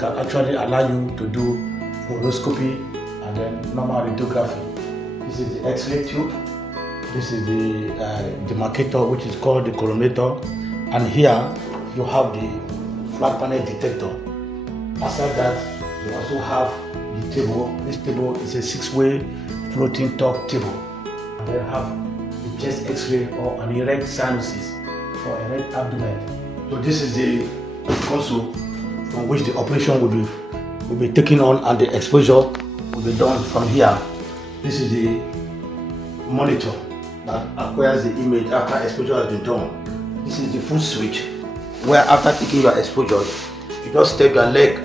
can actually allow you to do fluoroscopy and then normal radiography. This is the X-ray tube. This is the demarcator, which is called the coronator, and here you have the flat panel detector. Aside that, you also have the table. This table is a 6-way floating top table, and then have the chest X-ray or an erect sinuses or erect abdomen. So this is the console from which the operation will be taken on, and the exposure will be done from here. This is the monitor that acquires the image after exposure has been done. This is the full switch, where after taking your exposure, you just step your leg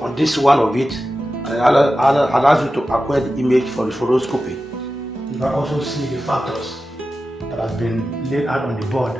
on this one of it, and it allows you to acquire the image for the fluoroscopy. You can also see the factors that have been laid out on the board.